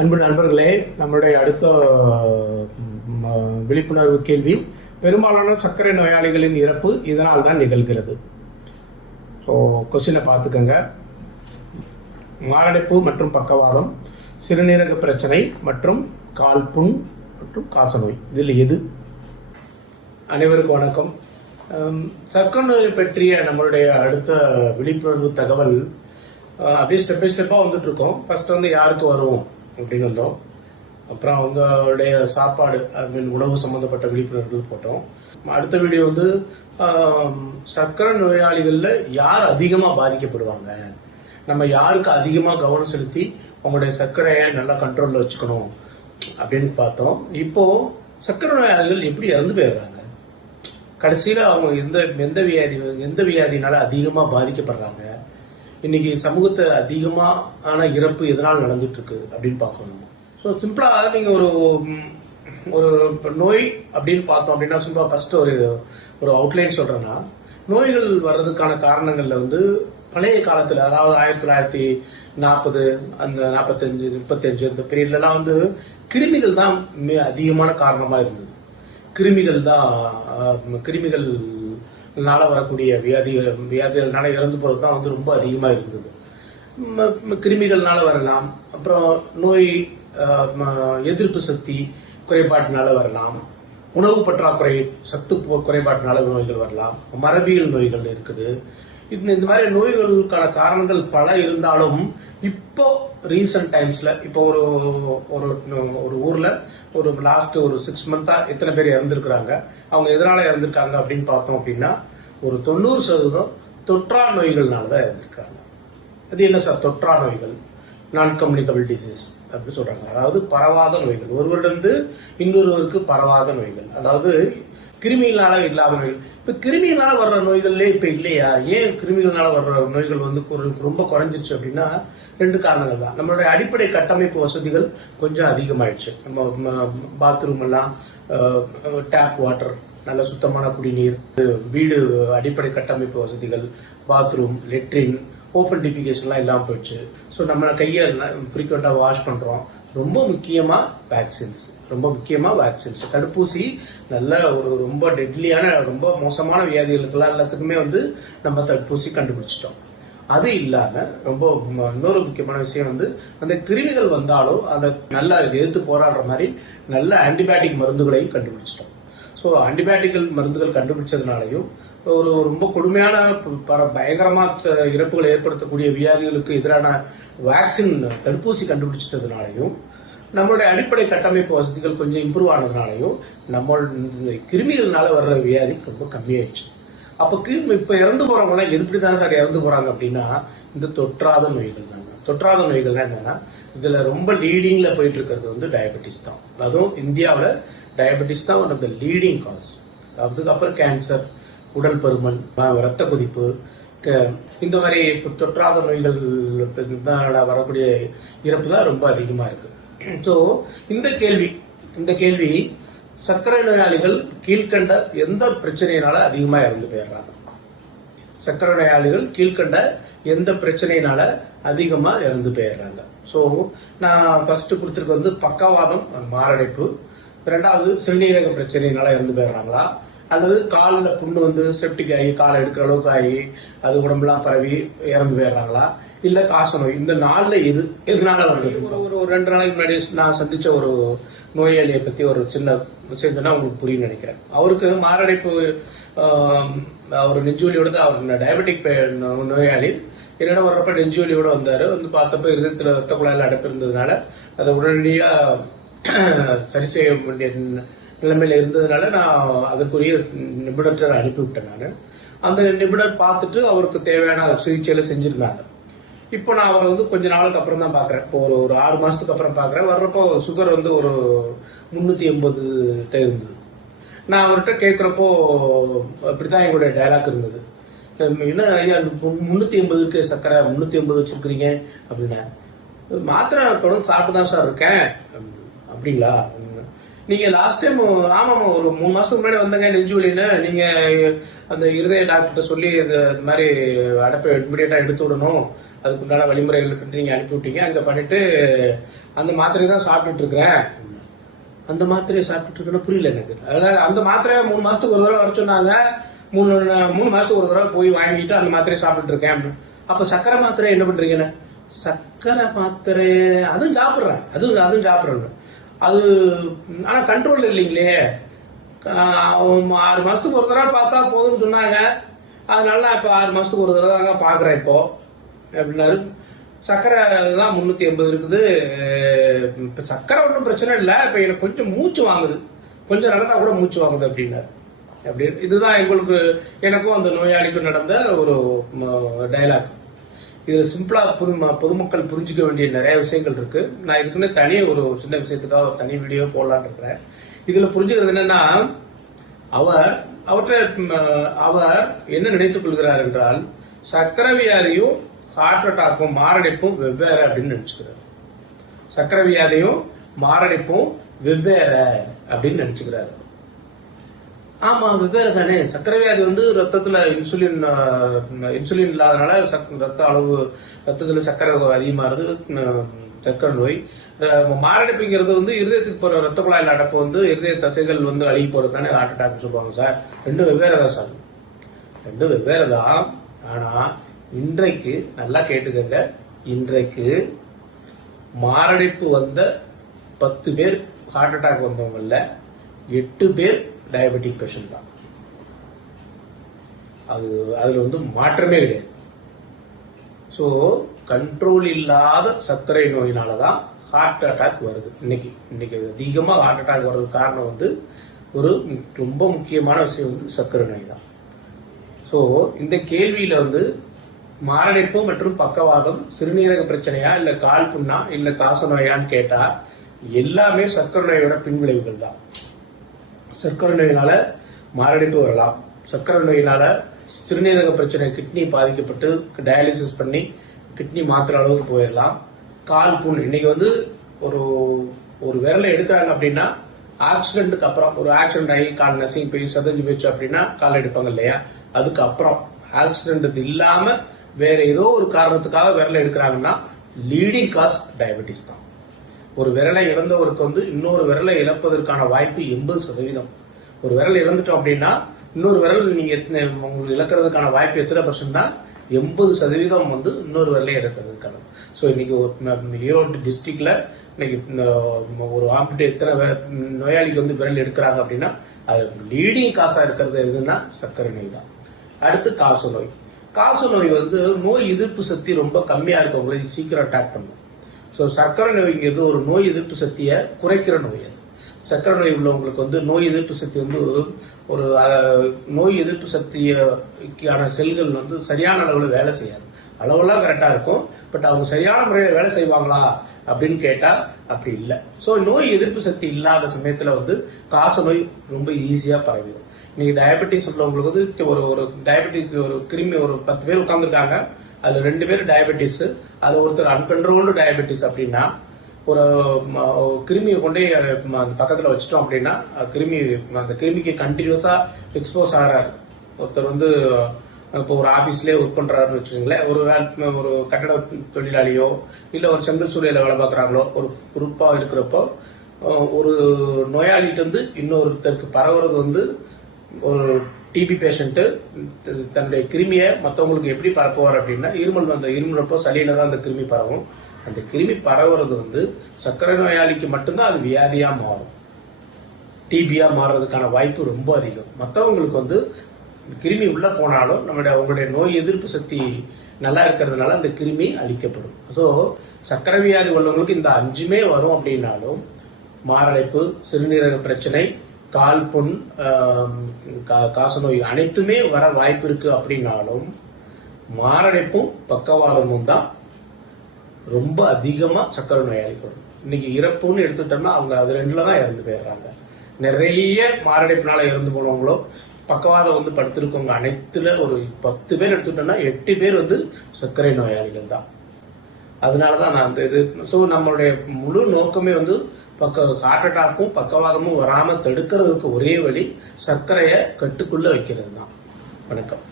அன்பு நண்பர்களே நம்மளுடைய அடுத்த விழிப்புணர்வு கேள்வி பெரும்பாலான சர்க்கரை நோயாளிகளின் இறப்பு இதனால் தான் நிகழ்கிறது. ஸோ கொஸ்டினை பார்த்துக்கோங்க. மாரடைப்பு மற்றும் பக்கவாதம் சிறுநீரக பிரச்சனை மற்றும் கால் புண் மற்றும் காசநோய் இதில் எது? அனைவருக்கும் வணக்கம். சர்க்கரை நோய் பற்றிய நம்மளுடைய அடுத்த விழிப்புணர்வு தகவல் அப்படியே ஸ்டெப் பை ஸ்டெப்பாக வந்துட்டு இருக்கோம் ஃபர்ஸ்ட் வந்து யாருக்கு வரும் அப்படின்னு வந்தோம். அப்புறம் அவங்களுடைய சாப்பாடு ஐ மீன் உணவு சம்பந்தப்பட்ட விழிப்புணர்வுகள் போட்டோம். அடுத்த வீடியோ வந்து சர்க்கரை நோயாளிகளில் யார் அதிகமாக பாதிக்கப்படுவாங்க? நம்ம யாருக்கு அதிகமாக கவனம் செலுத்தி அவங்களுடைய சர்க்கரையை நல்லா கண்ட்ரோலில் வச்சுக்கணும் அப்படின்னு பார்த்தோம். இப்போ சர்க்கரை நோயாளிகள் எப்படி இறந்து போயிடுறாங்க? கடைசியில் அவங்க எந்த எந்த வியாதி எந்த வியாதினால அதிகமாக பாதிக்கப்படுறாங்க? இன்னைக்கு சமூகத்தை அதிகமா ஆன இறப்பு எதனால் நடந்துட்டு இருக்கு அப்படின்னு பார்க்கணும் ஸோ சிம்பிளா நீங்க ஒரு ஒரு நோய் அப்படின்னு பார்த்தோம் அப்படின்னா சிம்பிளா ஃபர்ஸ்ட் ஒரு ஒரு அவுட்லைன் சொல்றேன்னா நோய்கள் வர்றதுக்கான காரணங்கள்ல வந்து பழைய காலத்துல அதாவது ஆயிரத்தி தொள்ளாயிரத்தி நாற்பது அந்த நாற்பத்தஞ்சு முப்பத்தஞ்சு இந்த பீரியட்லலாம் வந்து கிருமிகள் தான் மிக அதிகமான காரணமா இருந்தது. கிருமிகள் தான் கிருமிகள் நாள வரக்கூடிய வியாதிகள் வியாதிகள்னால இறந்து போகிறது தான் வந்து ரொம்ப அதிகமாக இருந்தது. கிருமிகள்னால வரலாம். அப்புறம் நோய் ம- எதிர்ப்பு சக்தி குறைபாட்டினால வரலாம். உணவு பற்றாக்குறை சத்து குறைபாட்டினால நோய்கள் வரலாம். மரபியல் நோய்கள் இருக்குது. இந்த மாதிரி நோய்களுக்கான காரணங்கள் பல இருந்தாலும் இப்போ ரீசன்ட் டைம்ஸ்ல இப்போ ஒரு ஒரு ஒரு ஊர்ல ஒரு லாஸ்ட் ஒரு சிக்ஸ் மந்தா எத்தனை பேர் இறந்துருக்குறாங்க அவங்க எதனால இறந்துருக்காங்க அப்படின்னு பார்த்தோம் அப்படின்னா ஒரு தொண்ணூறு சதவீதம் தொற்றா நோய்கள்னால தான் இறந்துருக்காங்க. அது என்ன சார்? தொற்றா நோய்கள் நான் கம்யூனிகபிள் டிசீஸ் அப்படின்னு சொல்றாங்க. அதாவது பரவாத நோய்கள். ஒருவரிடந்து இன்னொருவருக்கு பரவாத நோய்கள். அதாவது கிருமிகளால இல்லாத நோய்கள். இப்ப கிருமிகளால வர்ற நோய்கள்லே இப்ப இல்லையா? ஏன் கிருமிகளால வர்ற நோய்கள் வந்து ரொம்ப குறைஞ்சிருச்சு அப்படின்னா ரெண்டு காரணங்கள் தான். நம்மளுடைய அடிப்படை கட்டமைப்பு வசதிகள் கொஞ்சம் அதிகமாயிடுச்சு. நம்ம பாத்ரூம் எல்லாம் டேப் வாட்டர் நல்ல சுத்தமான குடிநீர் வீடு அடிப்படை கட்டமைப்பு வசதிகள் பாத்ரூம் லெட்ரின் ஓப்பன் டிபிகேஷன்லாம் இல்லாமல் போயிடுச்சு. ஸோ நம்ம கையை ஃப்ரீக்வெண்ட்டாக வாஷ் பண்ணுறோம் ரொம்ப முக்கியமாக வேக்சின்ஸ் ரொம்ப முக்கியமாக வேக்சின்ஸ் தடுப்பூசி நல்ல ஒரு ரொம்ப டெட்லியான ரொம்ப மோசமான வியாதிகளுக்கெல்லாம் எல்லாத்துக்குமே வந்து நம்ம தடுப்பூசி கண்டுபிடிச்சிட்டோம். அது இல்லாம ரொம்ப இன்னொரு முக்கியமான விஷயம் வந்து அந்த கிருமிகள் வந்தாலும் அதை நல்லா எதிர்த்து போராடுற மாதிரி நல்ல ஆன்டிபயோட்டிக் மருந்துகளையும் கண்டுபிடிச்சிட்டோம். ஸோ ஆன்டிபயோட்டிக்கல் மருந்துகள் கண்டுபிடிச்சதுனாலையும் ஒரு ரொம்ப கொடுமையான பயங்கரமா இறப்புகளை ஏற்படுத்தக்கூடிய வியாதிகளுக்கு எதிரான வேக்சின் தடுப்பூசி கண்டுபிடிச்சதுனாலையும் நம்மளுடைய அடிப்படை கட்டமைப்பு வசதிகள் கொஞ்சம் இம்ப்ரூவ் ஆனதுனாலையும் நம்ம இந்த கிருமிகள்னால வர்ற வியாதி ரொம்ப கம்மியாயிடுச்சு. அப்ப கிருமி இப்ப இறந்து போறவங்க எப்படி தான் சார் இறந்து போறாங்க அப்படின்னா இந்த தொற்றாத நோய்கள் தாங்க. தொற்றாத நோய்கள்லாம் என்னன்னா இதுல ரொம்ப லீடிங்ல போயிட்டு இருக்கிறது வந்து டயபெட்டிஸ் தான். அதுவும் இந்தியாவில் டயபெட்டிஸ் தான் one of the leading cause அதுக்கப்புறம் கேன்சர் உடல் பருமன் ரத்த கொதிப்பு க- இந்த மாதிரி தொற்றாத நோய்கள் வரக்கூடிய இறப்பு தான் ரொம்ப அதிகமா இருக்கு. ஸோ இந்த கேள்வி இந்த கேள்வி சர்க்கரை நோயாளிகள் கீழ்கண்ட எந்த பிரச்சனையினால அதிகமா இறந்து போயிடுறாங்க? சர்க்கரை நோயாளிகள் கீழ்கண்ட எந்த பிரச்சனையினால அதிகமா இறந்து போயிடுறாங்க? ஸோ நான் ஃபர்ஸ்ட் கொடுத்துருக்கு வந்து பக்கவாதம் மாரடைப்பு. ரெண்டாவது சிறுநீரக பிரச்சனையினால இறந்து போயிடுறாங்களா? அல்லது காலில் புண்ணு வந்து செப்டிக் ஆகி காலை எடுக்கிற அளவுக்கு ஆகி அது உடம்புலாம் பரவி இறந்து போயிடுறாங்களா? இல்ல காசநோய் இந்த நாள்ல எது எதனால வருது? ஒரு ஒரு ஒரு ரெண்டு நாளைக்கு முன்னாடி நான் சந்திச்ச ஒரு நோயாளியை பத்தி ஒரு சின்ன விஷயம் சொன்னா உங்களுக்கு புரியும் நினைக்கிறேன். அவருக்கு மாரடைப்பு ஒரு நெஞ்சுவலியோட தான் அவர் டயபெட்டிக் நோயாளி. என்னிடம் வர்றப்ப நெஞ்சுவலியோட வந்தாரு. வந்து பார்த்தப்ப இருதயத்தில் ரத்த குழாயில் அடைப்பு இருந்ததுனால அதை உடனடியாக சரி செய்ய வேண்டிய நிலைமையில் இருந்ததுனால நான் அதற்குரிய நிபுணர்கிட்ட அனுப்பிவிட்டேன் நான். அந்த நிபுணர் பார்த்துட்டு அவருக்கு தேவையான சிகிச்சையில செஞ்சிருந்தாங்க. இப்போ நான் அவரை வந்து கொஞ்ச நாளுக்கு அப்புறம் தான் பார்க்குறேன். இப்போ ஒரு ஒரு ஆறு மாதத்துக்கு அப்புறம் பார்க்குறேன். வர்றப்போ சுகர் வந்து ஒரு முந்நூற்றி எண்பது இருந்தது. நான் அவர்கிட்ட கேட்குறப்போ அப்படித்தான் எங்களுடைய டைலாக் இருந்தது. என்ன ஐயா முந்நூற்றி எண்பதுக்கு சக்கரை முந்நூற்றி எண்பது வச்சுருக்குறீங்க? அப்படின்னா மாத்திரை தொடர்ந்து சாப்பிட்டு தான் சார் இருக்கேன். அப்படிங்களா? நீங்க லாஸ்ட் டைம் ஆமாமா ஒரு மூணு மாசத்துக்கு முன்னாடி வந்தங்க நெஞ்சு வலின்னு. நீங்க அந்த இருதய டாக்டர்கிட்ட சொல்லி இது மாதிரி அடைப்பை இமிடியட்டா எடுத்து விடணும். அதுக்குண்டான வழிமுறைகள் நீங்க அனுப்பி விட்டீங்க. அங்க பண்ணிட்டு அந்த மாத்திரை தான் சாப்பிட்டுட்டு இருக்கிறேன். அந்த மாத்திரையை சாப்பிட்டுட்டு இருக்கேன்னு புரியல எனக்கு. அதாவது அந்த மாத்திரை மூணு மாசத்துக்கு ஒரு தடவை வர சொன்னாங்க. மூணு மூணு மாசத்துக்கு ஒரு தடவை போய் வாங்கிட்டு அந்த மாத்திரையை சாப்பிட்டுட்டு இருக்கேன். அப்ப சக்கரை மாத்திரை என்ன பண்றீங்கன்னு? சக்கரை மாத்திரை அதுவும் சாப்பிடுறேன். அதுவும் அதுவும் சாப்பிடுறேன். அது ஆனால் கண்ட்ரோல் இல்லைங்களே. ஆறு மாதத்துக்கு ஒரு தடவை பார்த்தா போதும்னு சொன்னாங்க. அதனால நான் இப்போ ஆறு மாதத்துக்கு ஒரு தடவை தாங்க பார்க்குறேன் இப்போ. அப்படின்னாரு. சக்கரை தான் முந்நூற்றி எண்பது இருக்குது. இப்போ சக்கரை ஒன்றும் பிரச்சனை இல்லை. இப்போ எனக்கு கொஞ்சம் மூச்சு வாங்குது. கொஞ்சம் நடந்தா கூட மூச்சு வாங்குது அப்படின்னாரு. அப்படி இதுதான் எங்களுக்கு எனக்கும் அந்த நோயாளிக்கும் நடந்த ஒரு டயலாக் இதுல சிம்பிளா புரி ம- பொதுமக்கள் புரிஞ்சுக்க வேண்டிய நிறைய விஷயங்கள் இருக்கு. நான் இதுக்குன்னு தனியாக ஒரு சின்ன விஷயத்துக்காக ஒரு தனி வீடியோ போடலான்னு இருக்கிறேன். இதுல புரிஞ்சுக்கிறது என்னன்னா அவர் அவற்றை அவர் என்ன நினைத்துக் கொள்கிறார் என்றால் சக்கரை வியாதியும் ஹார்ட் அட்டாக்கும் மாரடைப்பும் வெவ்வேறு அப்படின்னு நினைச்சுக்கிறார். சக்கரை வியாதியும் மாரடைப்பும் வெவ்வேறு அப்படின்னு நினைச்சுக்கிறாரு. ஆமா வெவ்வேறு தானே சக்கரை வியாதி வந்து ரத்தத்துல இன்சுலின் இன்சுலின் இல்லாதனால சக்- ரத்த அளவு ரத்தத்துல சக்கரை அதிகமா இருக்கு சக்கரை நோய். மாரடைப்புங்கிறது வந்து இருதயத்துக்கு போற ரத்த குழாயில் அடப்பு வந்து இருதய தசைகள் வந்து அழுகி போறது தானே ஹார்ட் அட்டாக் சொல்லுவாங்க சார். ரெண்டும் வெவ்வேறு தான் சார். ரெண்டும் வெவ்வேறு தான். ஆனா இன்றைக்கு நல்லா கேட்டுக்கங்க. இன்றைக்கு மாரடைப்பு வந்த பத்து பேர் ஹார்ட் அட்டாக் வந்தவங்கல்ல எட்டு பேர் டயபெட்டிக் பேஷண்ட் தான். அது அதில் வந்து மாற்றமே கிடையாது. ஸோ கண்ட்ரோல் இல்லாத சர்க்கரை நோயினால தான் ஹார்ட் அட்டாக் வருது. இன்னைக்கு இன்னைக்கு அதிகமாக ஹார்ட் அட்டாக் வர்றதுக்கு காரணம் வந்து ஒரு ரொம்ப முக்கியமான விஷயம் வந்து சர்க்கரை நோய் தான். ஸோ இந்த கேள்வியில் வந்து மாரடைப்பு மற்றும் பக்கவாதம் சிறுநீரக பிரச்சனையா இல்லை கால் புண்ணா இல்லை காச நோயான்னு கேட்டால் எல்லாமே சர்க்கரை நோயோட பின்விளைவுகள் தான். சர்க்கரை நோயினால மாரடைப்பு வரலாம். சர்க்கரை நோயினால சிறுநீரக பிரச்சனை கிட்னி பாதிக்கப்பட்டு டயாலிசிஸ் பண்ணி கிட்னி மாத்திர அளவுக்கு போயிடலாம் கால் புண் இன்னைக்கு வந்து ஒரு ஒரு விரலை எடுக்கிறாங்க அப்படின்னா ஆக்சிடென்ட்டுக்கு அப்புறம் ஒரு ஆக்சிடென்ட் ஆகி கால் நசிங் போய் சதஞ்சு போச்சு அப்படின்னா கால் எடுப்பாங்க இல்லையா? அதுக்கு அப்புறம் ஆக்சிடென்ட் இல்லாம வேற ஏதோ ஒரு காரணத்துக்காக விரலை எடுக்கிறாங்கன்னா லீடிங் காஸ் டயபெட்டிஸ் தான். ஒரு விரலை இழந்தவருக்கு வந்து இன்னொரு விரலை இழப்பதற்கான வாய்ப்பு எண்பது சதவீதம். ஒரு விரல் இழந்துட்டோம் அப்படின்னா இன்னொரு விரல் நீங்க எத்தனை உங்களுக்கு இழக்கிறதுக்கான வாய்ப்பு எத்தனை பர்சன்ட்னா எண்பது சதவீதம் வந்து இன்னொரு விரலை இழக்கிறதுக்கான. ஸோ இன்னைக்கு ஒரு ஈரோடு டிஸ்ட்ரிக்ட்ல இன்னைக்கு இந்த ஒரு ஆம்பிட்டு எத்தனை நோயாளிக்கு வந்து விரல் எடுக்கிறாங்க அப்படின்னா அது லீடிங் காசா இருக்கிறது எதுன்னா சர்க்கரை நோய் தான். அடுத்து காசு நோய். காசு நோய் வந்து நோய் எதிர்ப்பு சக்தி ரொம்ப கம்மியா இருக்கவங்களை சீக்கிரம் அட்டாக் பண்ணும். ஸோ சர்க்கரை நோய்ங்கிறது ஒரு நோய் எதிர்ப்பு சக்தியை குறைக்கிற நோய் அது. சர்க்கரை நோய் உள்ளவங்களுக்கு வந்து நோய் எதிர்ப்பு சக்தி வந்து ஒரு நோய் எதிர்ப்பு சக்தியான செல்கள் வந்து சரியான அளவில் வேலை செய்யாது. அளவெல்லாம் கரெக்டாக இருக்கும். பட் அவங்க சரியான முறையில் வேலை செய்வாங்களா அப்படின்னு கேட்டால் அப்படி இல்லை. ஸோ நோய் எதிர்ப்பு சக்தி இல்லாத சமயத்தில் வந்து காச நோய் ரொம்ப ஈஸியாக பரவிடும். இன்னைக்கு டயபெட்டிஸ் உள்ளவங்களுக்கு வந்து ஒரு ஒரு டயபெட்டிஸ் ஒரு கிருமி ஒரு பத்து பேர் உட்காந்துருக்காங்க அதுல ரெண்டு பேரும் டயபெட்டிஸ் அது ஒருத்தர் அன்கண்ட்ரோல்டு டயபெட்டிஸ் அப்படின்னா ஒரு கிருமியை கொண்டு அந்த பக்கத்துல வச்சிட்டோம் அப்படின்னா கிருமி அந்த கிருமிக்கு கண்டினியூஸா எக்ஸ்போஸ் ஆகிறாரு ஒருத்தர் வந்து இப்போ ஒரு ஆபீஸ்லயே ஒர்க் பண்றாருன்னு வச்சுக்கோங்களேன். ஒரு வேலை ஒரு கட்டட தொழிலாளியோ இல்ல ஒரு செங்கல் சூழல வேலை பார்க்குறாங்களோ ஒரு குரூப்பா இருக்கிறப்போ ஒரு நோயாளிகிட்ட இருந்து இன்னொருத்தருக்கு பரவுறது வந்து ஒரு டிபி பேஷண்ட்டு தன்னுடைய கிருமியை மற்றவங்களுக்கு எப்படி பரப்புவார் அப்படின்னா இருமல் வந்த இருமலப்போ சளியில தான் அந்த கிருமி பரவும். அந்த கிருமி பரவுறது வந்து சர்க்கரை நோயாளிக்கு மட்டும்தான் அது வியாதியாக மாறும். டிபியா மாறுறதுக்கான வாய்ப்பு ரொம்ப அதிகம். மற்றவங்களுக்கு வந்து கிருமி உள்ள போனாலும் நம்மளுடைய அவங்களுடைய நோய் எதிர்ப்பு சக்தி நல்லா இருக்கிறதுனால அந்த கிருமி அழிக்கப்படும். ஸோ சர்க்கரை வியாதி உள்ளவங்களுக்கு இந்த அஞ்சுமே வரும் அப்படின்னாலும் மாரடைப்பு சிறுநீரக பிரச்சனை கால் புண் கா- காசநோய் அனைத்துமே வர வாய்ப்பு இருக்கு அப்படின்னாலும் மாரடைப்பும் பக்கவாதமும் தான் ரொம்ப அதிகமா சக்கரை நோயாளிக்கு வரும் இன்னைக்கு இறப்புன்னு எடுத்துட்டோம்னா அவங்க அது ரெண்டுல தான் இறந்து போயிடுறாங்க. நிறைய மாரடைப்புனால இறந்து போனவங்களோ பக்கவாதம் வந்து படுத்திருக்கவங்க அனைத்துல ஒரு பத்து பேர் எடுத்துட்டோம்னா எட்டு பேர் வந்து சர்க்கரை நோயாளிகள் தான். அதனால தான் நான் அந்த இது ஸோ நம்மளுடைய முழு நோக்கமே வந்து பக்க ஹார்ட் அட்டாக்கும் பக்கவாதமும் வராமல் தடுக்கிறதுக்கு ஒரே வழி சர்க்கரையை கட்டுக்குள்ளே வைக்கிறது தான் வணக்கம்.